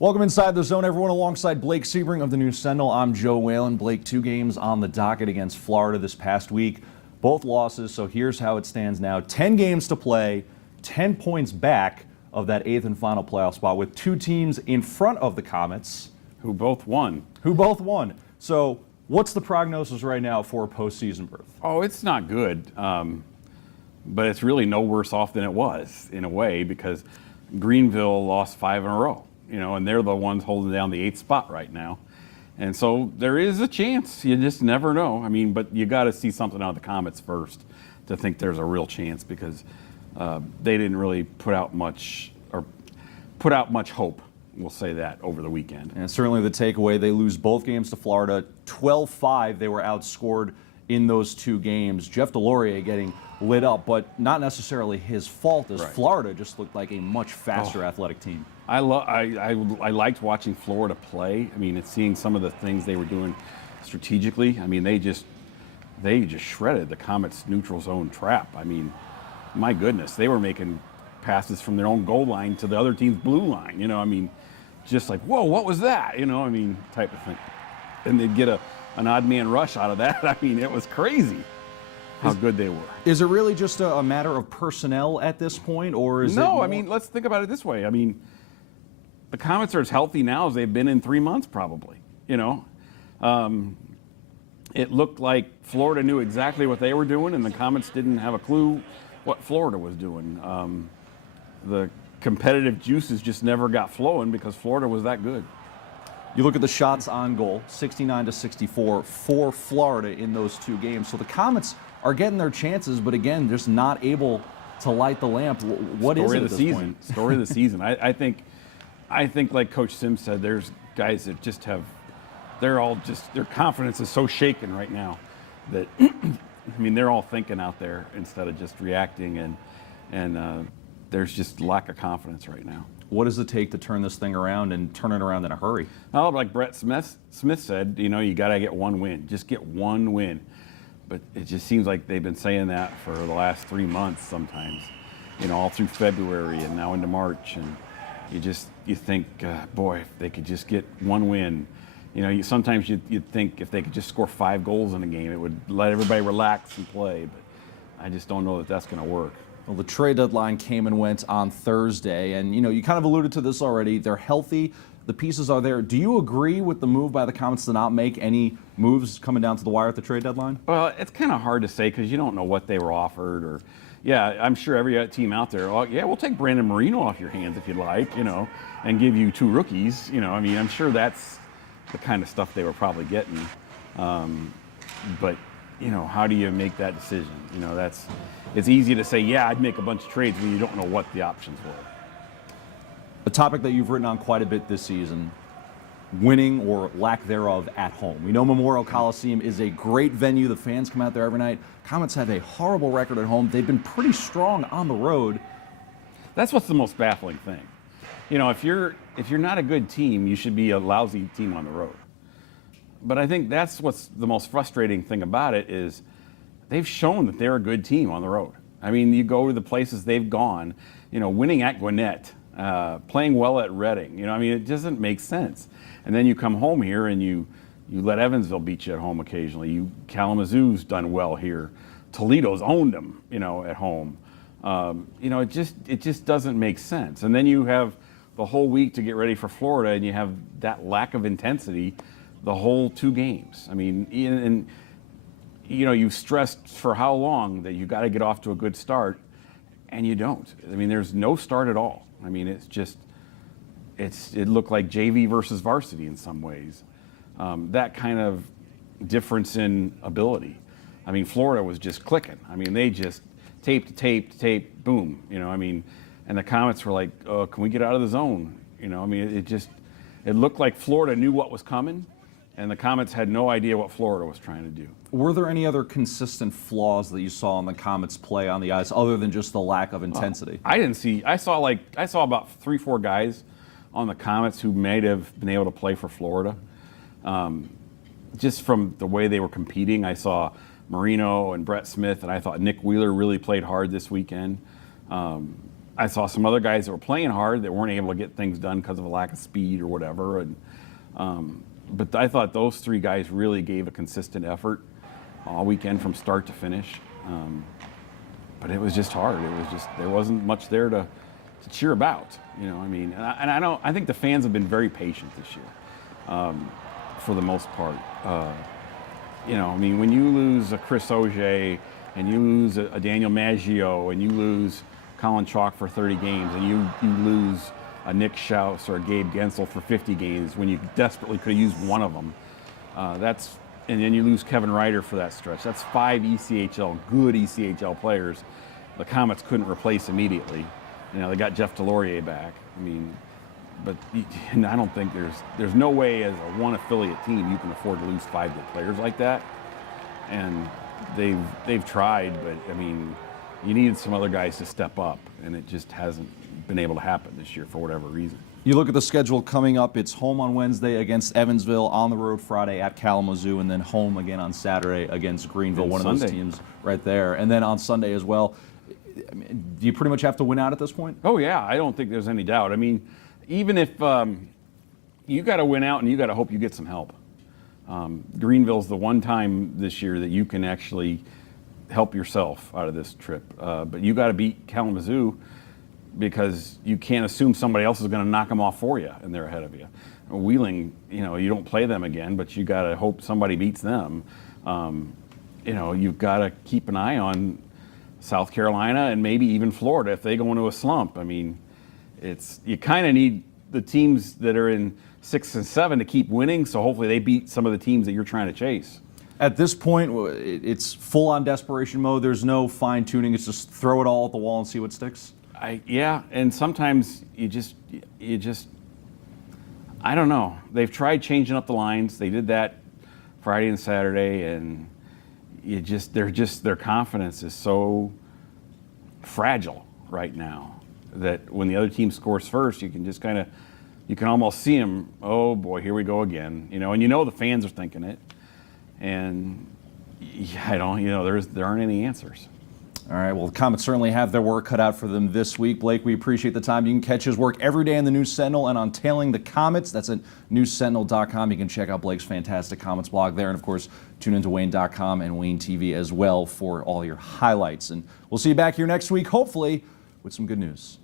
Welcome inside the zone, everyone. Alongside Blake Sebring of the News Sentinel, I'm Joe Whalen. Blake, 2 games on the docket against Florida this past week, both losses. So here's how it stands now: 10 games to play, 10 points back of that 8th and final playoff spot, with 2 teams in front of the Komets, who both won. So what's the prognosis right now for a postseason berth? Oh, it's not good, but it's really no worse off than it was in a way, because Greenville lost 5 in a row. And they're the ones holding down the 8th spot right now. And so there is a chance. You just never know. But you got to see something out of the Komets first to think there's a real chance, because they didn't really put out much hope. We'll say that over the weekend. And certainly the takeaway, they lose both games to Florida, 12-5. They were outscored in those 2 games. Jeff DeLaurier getting lit up, but not necessarily his fault, as Florida just looked like a much faster athletic team. I liked watching Florida play. It's seeing some of the things they were doing strategically. They just shredded the Komets' neutral zone trap. My goodness, they were making passes from their own goal line to the other team's blue line. Just like, whoa, what was that? Type of thing. And they'd get an odd man rush out of that. It was crazy how good they were. Is it really just a matter of personnel at this point, or is it more... let's think about it this way. The Komets are as healthy now as they've been in 3 months, probably. It looked like Florida knew exactly what they were doing, and the Komets didn't have a clue what Florida was doing. The competitive juices just never got flowing because Florida was that good. You look at the shots on goal, 69-64 for Florida in those 2 games. So the Komets are getting their chances, but again, just not able to light the lamp. What is it at this point? Story of the season. I think, like Coach Sims said, there's guys that just have, their confidence is so shaken right now that, they're all thinking out there instead of just reacting, and there's just lack of confidence right now. What does it take to turn this thing around and turn it around in a hurry? Oh, like Brett Smith said, you got to get 1 win. Just get 1 win. But it just seems like they've been saying that for the last 3 months sometimes, all through February and now into March. And you think, boy, if they could just get 1 win. Sometimes you'd think if they could just score 5 goals in a game, it would let everybody relax and play. But I just don't know that that's going to work. Well, the trade deadline came and went on Thursday, and you kind of alluded to this already. They're healthy. The pieces are there. Do you agree with the move by the Komets to not make any moves coming down to the wire at the trade deadline? Well, it's kind of hard to say because you don't know what they were offered. Or, yeah, I'm sure every team out there, we'll take Brandon Marino off your hands if you'd like, and give you 2 rookies. I'm sure that's the kind of stuff they were probably getting. But how do you make that decision? It's easy to say, yeah, I'd make a bunch of trades when you don't know what the options were. A topic that you've written on quite a bit this season, winning or lack thereof at home. We know Memorial Coliseum is a great venue. The fans come out there every night. Komets have a horrible record at home. They've been pretty strong on the road. That's what's the most baffling thing. If you're not a good team, you should be a lousy team on the road. But I think that's what's the most frustrating thing about it is they've shown that they're a good team on the road. You go to the places they've gone, winning at Gwinnett, playing well at Reading. It doesn't make sense. And then you come home here and you let Evansville beat you at home occasionally. Kalamazoo's done well here. Toledo's owned them, at home. It just doesn't make sense. And then you have the whole week to get ready for Florida, and you have that lack of intensity the whole 2 games. You've stressed for how long that you got to get off to a good start, and you don't. There's no start at all. It looked like JV versus varsity in some ways. That kind of difference in ability. Florida was just clicking. They just tape, boom. And the Komets were like, oh, can we get out of the zone? It looked like Florida knew what was coming, and the Komets had no idea what Florida was trying to do. Were there any other consistent flaws that you saw in the Komets' play on the ice other than just the lack of intensity? I saw about 3-4 guys on the Komets who may have been able to play for Florida. Just from the way they were competing, I saw Marino and Brett Smith, and I thought Nick Wheeler really played hard this weekend. I saw some other guys that were playing hard that weren't able to get things done because of a lack of speed or whatever. And but I thought those three guys really gave a consistent effort all weekend from start to finish. But it was just hard. It was just there wasn't much there to cheer about. You know, I mean, I think the fans have been very patient this year, for the most part. You know, I mean, when you lose a Chris Auger and you lose a Daniel Maggio and you lose Colin Chalk for 30 games and you lose a Nick Schaus or a Gabe Gensel for 50 games when you desperately could have used one of them, and then you lose Kevin Ryder for that stretch. That's 5 good ECHL players the Komets couldn't replace immediately. You know, they got Jeff Delorier back. I mean, but I don't think there's no way as a one affiliate team you can afford to lose 5 good players like that. And they've tried, but I mean, you needed some other guys to step up, and it just hasn't been able to happen this year for whatever reason. You look at the schedule coming up, it's home on Wednesday against Evansville, on the road Friday at Kalamazoo, and then home again on Saturday against Greenville, And one Sunday. of those teams right there. And then on Sunday as well. I mean, do you pretty much have to win out at this point? Oh yeah, I don't think there's any doubt. I mean, even if you got to win out and you got to hope you get some help. Greenville's the one time this year that you can actually help yourself out of this trip. But you got to beat Kalamazoo because you can't assume somebody else is going to knock them off for you and they're ahead of you. Wheeling, you know, you don't play them again, but you got to hope somebody beats them. You know, you've got to keep an eye on South Carolina and maybe even Florida if they go into a slump. I mean, you kind of need the teams that are in 6 and 7 to keep winning, so hopefully they beat some of the teams that you're trying to chase. At this point, it's full-on desperation mode. There's no fine-tuning. It's just throw it all at the wall and see what sticks. Yeah, and sometimes you just, I don't know. They've tried changing up the lines. They did that Friday and Saturday, and their confidence is so fragile right now that when the other team scores first, you can almost see them. Oh boy, here we go again. You know, and you know the fans are thinking it, and there aren't any answers. All right, well, the Komets certainly have their work cut out for them this week. Blake, we appreciate the time. You can catch his work every day in the News Sentinel and on Tailing the Komets. That's at newssentinel.com. You can check out Blake's fantastic Komets blog there. And, of course, tune into Wayne.com and Wayne TV as well for all your highlights. And we'll see you back here next week, hopefully, with some good news.